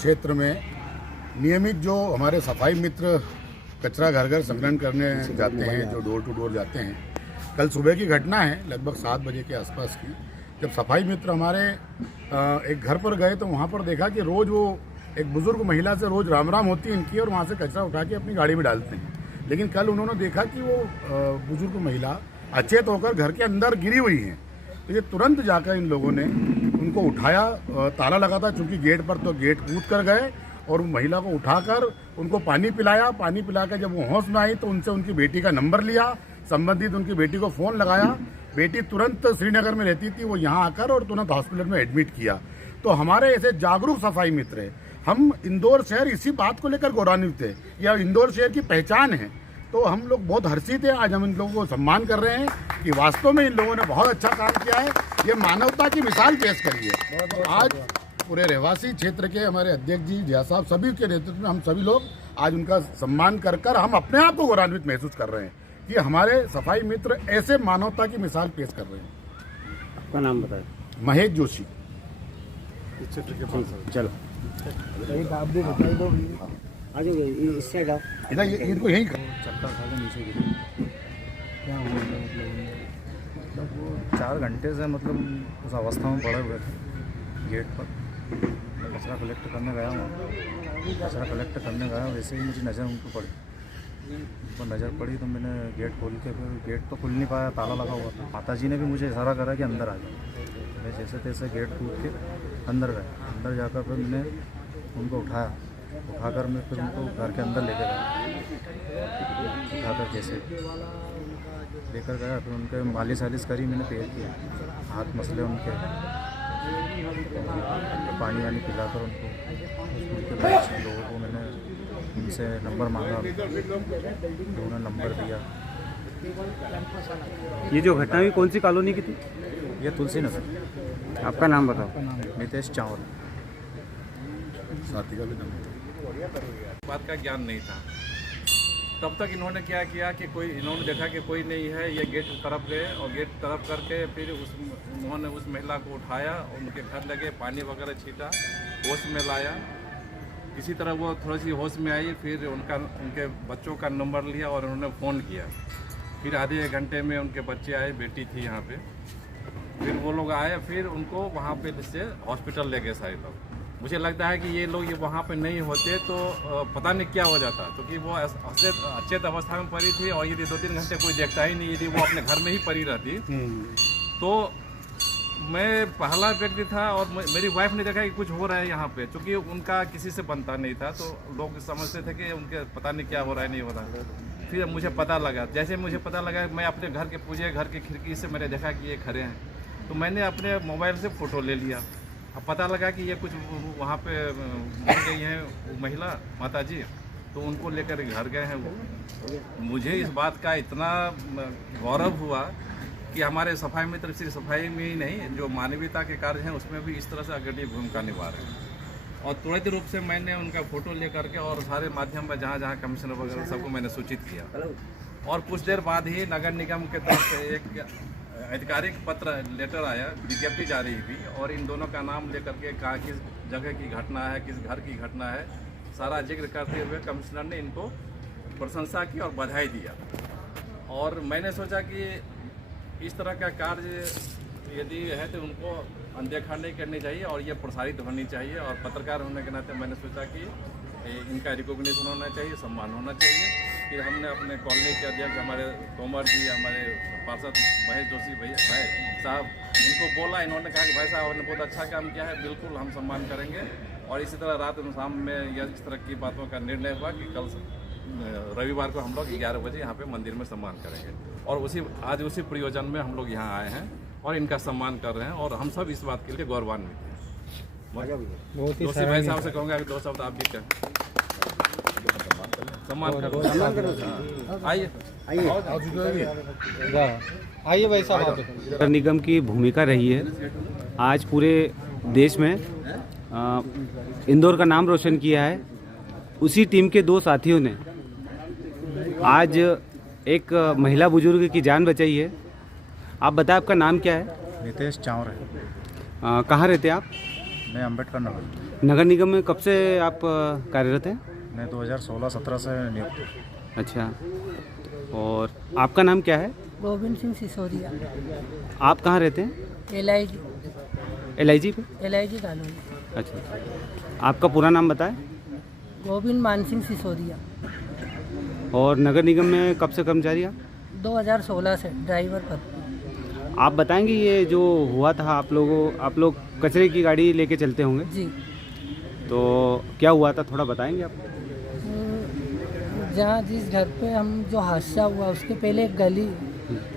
क्षेत्र में नियमित जो हमारे सफाई मित्र कचरा घर घर संकलन करने जाते हैं, जो डोर टू डोर जाते हैं, कल सुबह की घटना है लगभग 7 बजे के आसपास की, जब सफाई मित्र हमारे एक घर पर गए तो वहाँ पर देखा कि रोज़ वो एक बुज़ुर्ग महिला से रोज़ राम राम होती है इनकी और वहाँ से कचरा उठा के अपनी गाड़ी में डालते हैं। लेकिन कल उन्होंने देखा कि वो बुज़ुर्ग महिला अचेत होकर घर के अंदर गिरी हुई हैं। तो ये तुरंत जाकर इन लोगों ने उनको उठाया, ताला लगा था चूँकि गेट पर, तो गेट कूद कर गए और महिला को उठाकर उनको पानी पिलाया। पानी पिलाकर जब वो होश में आई तो उनसे उनकी बेटी का नंबर लिया, संबंधित उनकी बेटी को फ़ोन लगाया। बेटी तुरंत श्रीनगर में रहती थी, वो यहाँ आकर और तुरंत हॉस्पिटल में एडमिट किया। तो हमारे ऐसे जागरूक सफाई मित्र हैं। हम इंदौर शहर इसी बात को लेकर गौरवान्वित थे, यह इंदौर शहर की पहचान है। तो हम लोग बहुत हर्षित हैं, आज हम इन लोगों को सम्मान कर रहे हैं कि वास्तव में इन लोगों ने बहुत अच्छा काम किया है। ये मानवता की मिसाल पेश करी है। आज पूरे रहवासी क्षेत्र के हमारे अध्यक्ष जी, जिया साहब, सभी के नेतृत्व में हम सभी लोग आज उनका सम्मान कर कर हम अपने आप को गौरवान्वित महसूस कर रहे हैं कि हमारे सफाई मित्र ऐसे मानवता की मिसाल पेश कर रहे हैं। आपका नाम बताएं। महेश जोशी। चलो एक आप भी बताई दो। आ जाओ, इस साइड आओ। इधर इनको यहीं चक्कर खा के नीचे गिरी। क्या हुआ मतलब वो 4 घंटे से उस अवस्था में पड़े हुए थे गेट पर। मैं कचरा कलेक्ट करने गया हूँ, कचरा कलेक्ट करने गया, वैसे ही मुझे नज़र उनको पड़ी। उनको नज़र पड़ी तो मैंने गेट खोल के, फिर गेट तो खुल नहीं पाया, ताला लगा हुआ था। माता जी ने भी मुझे इशारा करा कि अंदर आ जाओ। मैं जैसे तैसे गेट कूद के अंदर गए। अंदर जाकर फिर मैंने उनको उठाकर मैं फिर उनको घर के अंदर लेकर गया। उठाकर जैसे लेकर गया, फिर उनके मालिश वालिश करी मैंने, पैर किया, हाथ मसले उनके, पानी वानी पिलाकर उनको, स्कूल के बच्चे लोगों को मैंने उनसे नंबर मांगा, उन्होंने नंबर दिया। ये जो घटना हुई कौन सी कॉलोनी की थी? ये तुलसी नगर। आपका नाम बताओ। नितेश चावल। साथी का भी नंबर। बात का ज्ञान नहीं था। तब तक इन्होंने क्या किया कि इन्होंने देखा कि कोई नहीं है, ये गेट तरफ गए और गेट तरफ करके फिर उन्होंने उस महिला को उठाया, उनके घर लगे, पानी वगैरह छीटा, होश में लाया। किसी तरह वो थोड़ी सी होश में आई, फिर उनके बच्चों का नंबर लिया और उन्होंने फ़ोन किया। फिर आधे 1 घंटे में उनके बच्चे आए, बेटी थी यहाँ पे। फिर वो लोग आए, फिर उनको वहाँ पे से हॉस्पिटल ले गए सारे लोग। मुझे लगता है कि ये लोग ये वहाँ पे नहीं होते तो पता नहीं क्या हो जाता, क्योंकि वो अचेत अवस्था में पड़ी थी और यदि 2-3 घंटे कोई देखता ही नहीं, यदि वो अपने घर में ही पड़ी रहती तो मैं पहला व्यक्ति था और मेरी वाइफ ने देखा कि कुछ हो रहा है यहाँ पे, क्योंकि उनका किसी से बनता नहीं था। तो लोग समझते थे कि उनके पता नहीं क्या हो रहा है, नहीं हो रहा है। फिर मुझे पता लगा, जैसे मुझे पता लगा, मैं अपने घर के पूजे घर की खिड़की से मैंने देखा कि ये खड़े हैं, तो मैंने अपने मोबाइल से फ़ोटो ले लिया। अब पता लगा कि ये कुछ वहाँ पे मर गई हैं महिला माता जी, तो उनको लेकर घर गए हैं वो। मुझे इस बात का इतना गौरव हुआ कि हमारे सफाई मित्र सिर्फ सफाई में ही नहीं, जो मानवीयता के कार्य हैं उसमें भी इस तरह से अग्रणी भूमिका निभा रहे हैं। और तुरंत रूप से मैंने उनका फ़ोटो ले करके और सारे माध्यम में जहाँ जहाँ कमिश्नर वगैरह सबको मैंने सूचित किया। और कुछ देर बाद ही नगर निगम के तरफ से एक आधिकारिक पत्र लेटर आया, विज्ञप्ति जारी हुई और इन दोनों का नाम लेकर के कहा किस जगह की घटना है, किस घर की घटना है, सारा जिक्र करते हुए कमिश्नर ने इनको प्रशंसा की और बधाई दिया। और मैंने सोचा कि इस तरह का कार्य यदि है तो उनको अनदेखा नहीं करनी चाहिए और ये प्रसारित होनी चाहिए। और पत्रकार होने के नाते मैंने सोचा कि इनका रिकॉग्निशन होना चाहिए, सम्मान होना चाहिए। फिर हमने अपने कॉलोनी के अध्यक्ष हमारे तोमर जी, हमारे पार्षद महेश जोशी भाई साहब, इनको बोला, इन्होंने कहा कि भाई साहब आपने बहुत अच्छा काम किया है, बिल्कुल हम सम्मान करेंगे। और इसी तरह रात और शाम में इस तरह की बातों का निर्णय हुआ कि कल रविवार को हम लोग 11 बजे यहाँ पे मंदिर में सम्मान करेंगे। और आज उसी प्रयोजन में हम लोग यहाँ आए हैं और इनका सम्मान कर रहे हैं और हम सब इस बात के लिए गौरवान्वित हैं। जोशी भाई साहब से कहूँगा कि 2 शब्द आप भी कहें। सम्मान करो, आइए आइए भाई साहब। नगर निगम की भूमिका रही है, आज पूरे देश में इंदौर का नाम रोशन किया है। उसी टीम के 2 साथियों ने आज एक महिला बुजुर्ग की जान बचाई है। आप बताएं, आपका नाम क्या है? नितेश चावल है। कहाँ रहते हैं आप? मैं अम्बेडकर नगर। नगर निगम में कब से आप कार्यरत हैं? मैं 2016-17 से नियुक्त हूँ। अच्छा, और आपका नाम क्या है? गोविंद सिंह सिसोदिया, आप कहाँ रहते हैं? LIG LIG पे? कॉलोनी। अच्छा, आपका पूरा नाम बताएं। गोविंद मान सिंह सिसोदिया, और नगर निगम में कब से कर्मचारी आप? 2016 से ड्राइवर पद पर। आप बताएंगे ये जो हुआ था आप लोग कचरे की गाड़ी लेके चलते होंगे, जी, तो क्या हुआ था थोड़ा बताएंगे आप? जहाँ जिस घर पे हम जो हादसा हुआ उसके पहले एक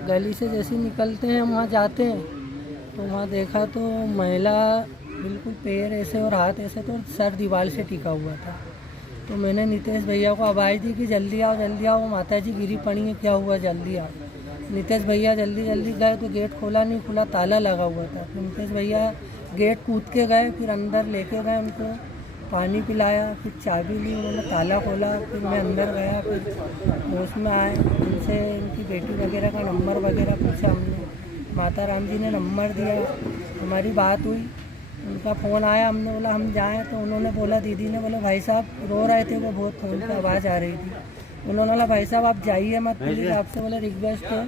गली से जैसे निकलते हैं, हम वहाँ जाते हैं तो वहाँ देखा तो महिला बिल्कुल पैर ऐसे और हाथ ऐसे, तो सर दीवार से टिका हुआ था। तो मैंने नितेश भैया को आवाज़ दी कि जल्दी आओ, माता जी गिरी पड़ी है, क्या हुआ, जल्दी आओ। नितेश भैया जल्दी गए तो गेट खोला नहीं, खुला ताला लगा हुआ था। फिर नितेश भैया गेट कूद के गए, फिर अंदर लेके गए, उनको पानी पिलाया, फिर चाबी ली, उन्होंने ताला खोला, फिर मैं अंदर गया, फिर होश में आए, उनसे इनकी बेटी वगैरह का नंबर वगैरह पूछा हमने, माता राम जी ने नंबर दिया, हमारी बात हुई, उनका फ़ोन आया, हमने बोला हम जाएं, तो उन्होंने बोला, दीदी ने बोला भाई साहब रो रहे थे, वो बहुत फ़ोन पर आवाज़ आ रही थी, उन्होंने बोला भाई साहब आप जाइए मत, प्लीज़ आपसे बोला रिक्वेस्ट है,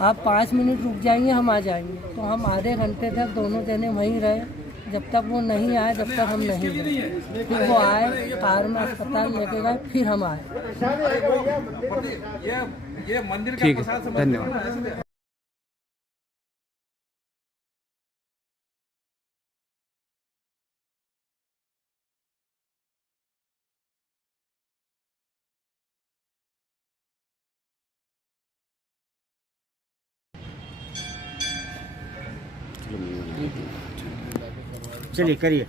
आप 5 मिनट रुक जाइए, हम आ जाएंगे। तो हम आधे घंटे तक दोनों जने वहीं रहे, जब तक वो नहीं आए जब तक हम नहीं गए। फिर वो आए, कार में अस्पताल लेके गए, फिर हम आए। ये मंदिर का ठीक है, प्रसाद धन्यवाद। चलिए करिए।